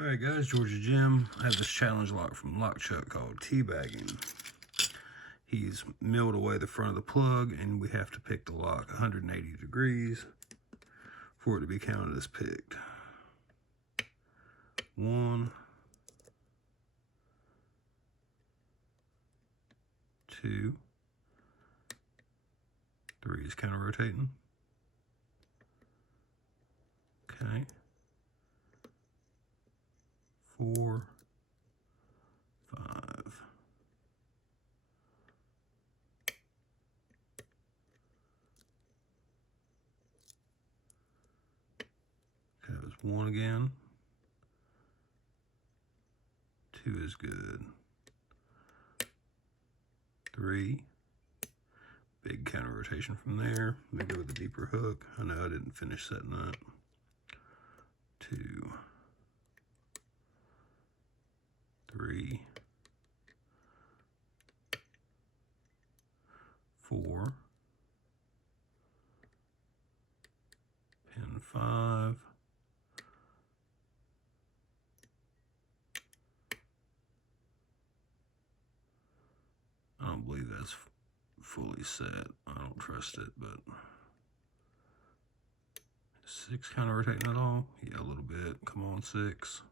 Alright guys, Georgia Jim. I have this challenge lock from Lock Chuck called teabagging. He's milled away the front of the plug and we have to pick the lock 180 degrees for it to be counted as picked. 1, 2, 3 is counter rotating. Okay. 4, 5. Okay, that was 1 again. 2 is good. 3. Big counter rotation from there. Let me go with a deeper hook. I know I didn't finish setting up. 2, 3, 4, pin 5, I don't believe that's fully set. I don't trust it, but 6 counter rotating at all? Yeah, a little bit. Come on, 6.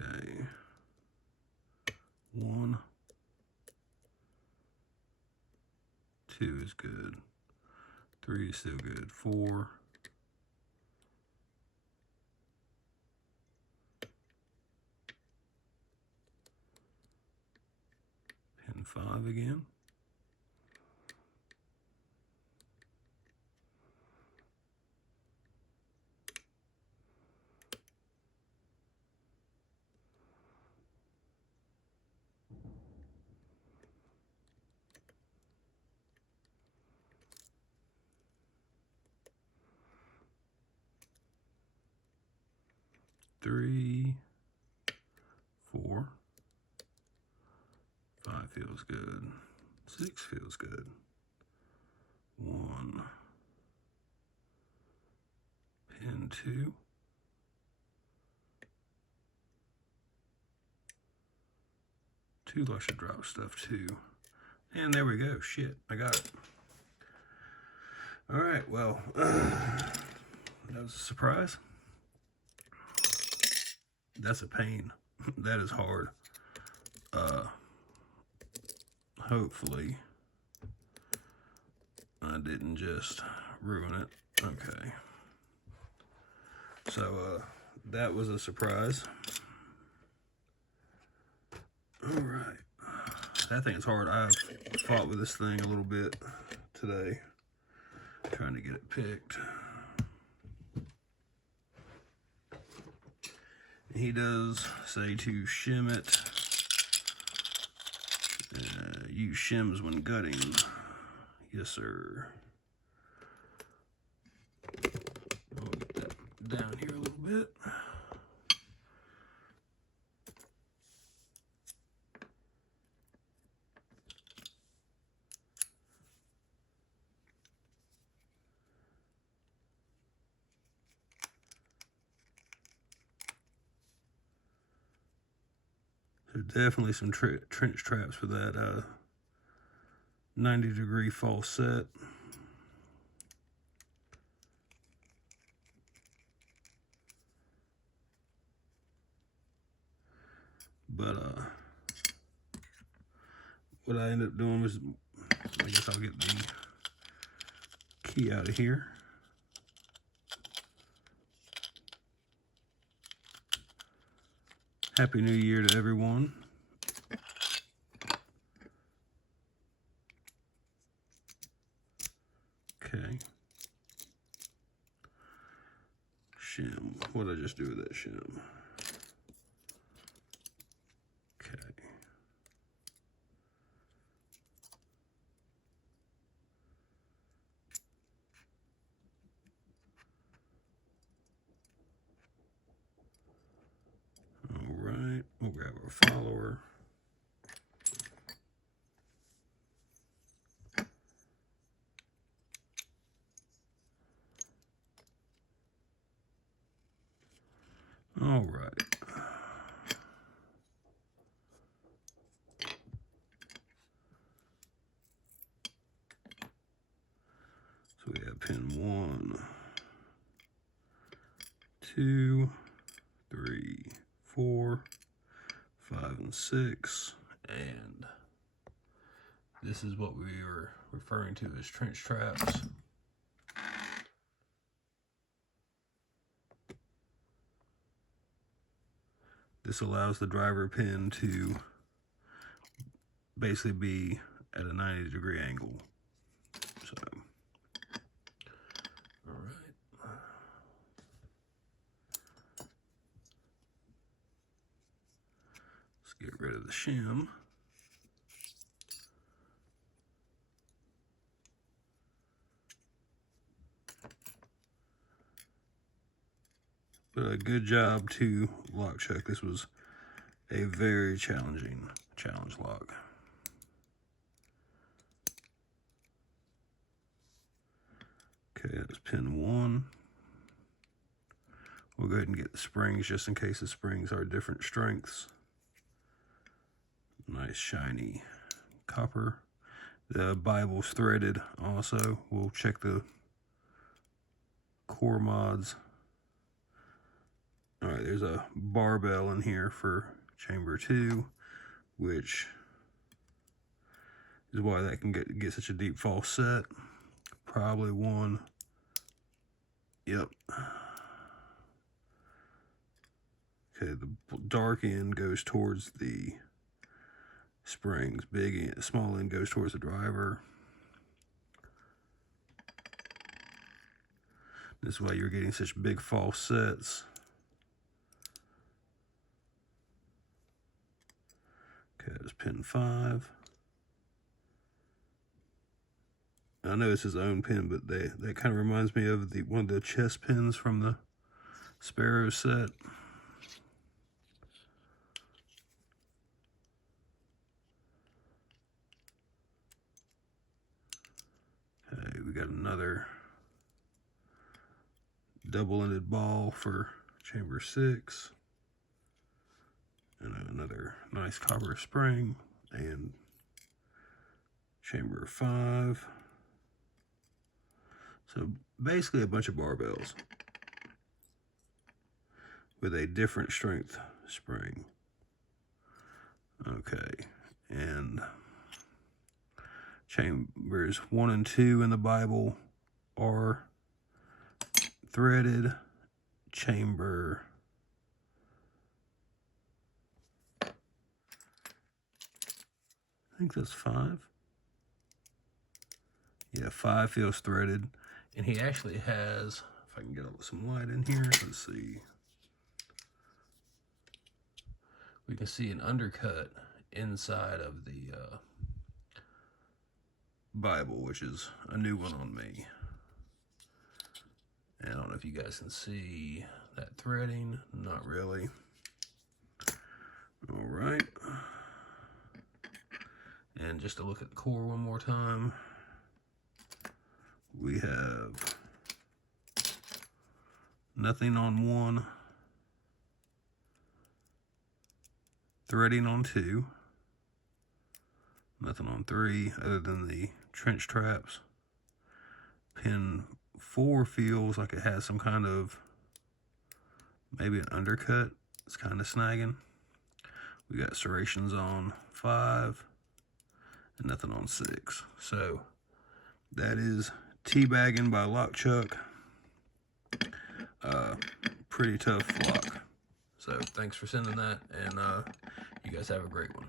Okay. 1, 2 is good. 3 is still good. 4, pin 5 again. 3, 4, 5 feels good. 6 feels good. 1, pin 2, 2 I should drop stuff too. And there we go. Shit, I got it. All right, well, that was a surprise. That's a pain. That is hard. Hopefully I didn't just ruin it. Okay. So, that was a surprise. All right. That thing is hard. I've fought with this thing a little bit today, trying to get it picked. He does say to shim it. Use shims when gutting. Yes, sir. I'll get that down here a little bit. So definitely some trench traps for that 90-degree false set. But what I ended up doing was, I guess I'll get the key out of here. Happy New Year to everyone. Okay. Shim. What did I just do with that shim? Okay. All right. We'll grab our follower. got pin 1, 2, 3, 4, 5, and 6, and this is what we were referring to as trench traps. This allows the driver pin to basically be at a 90-degree angle. So, all right. Let's get rid of the shim. But a good job to lock chuck. This was a very challenging challenge lock. Okay, that's pin 1. We'll go ahead and get the springs just in case the springs are different strengths. Nice shiny copper. The Bible's threaded also. We'll check the core mods. All right, there's a barbell in here for chamber 2, which is why that can get such a deep false set. Probably one. Yep. Okay, the dark end goes towards the springs. Small end goes towards the driver. This is why you're getting such big false sets. Okay, that's pin 5. I know it's his own pin, but that kind of reminds me of one of the chest pins from the Sparrow set. Okay, we got another double-ended ball for chamber 6. And another nice copper spring, and chamber 5. So basically a bunch of barbells with a different strength spring. Okay, and chambers 1 and 2 in the Bible are threaded. Chamber I think that's 5. Yeah, 5 feels threaded. And he actually has, if I can get some light in here, let's see. We can see an undercut inside of the Bible, which is a new one on me. And I don't know if you guys can see that threading. Not really. All right. And just to look at the core one more time, we have nothing on 1, threading on 2, nothing on 3 other than the trench traps. Pin 4 feels like it has some kind of, maybe an undercut. It's kind of snagging. We got serrations on 5 and nothing on 6. So that is teabagging by Lock Chuck. Pretty tough lock. So thanks for sending that, and you guys have a great one.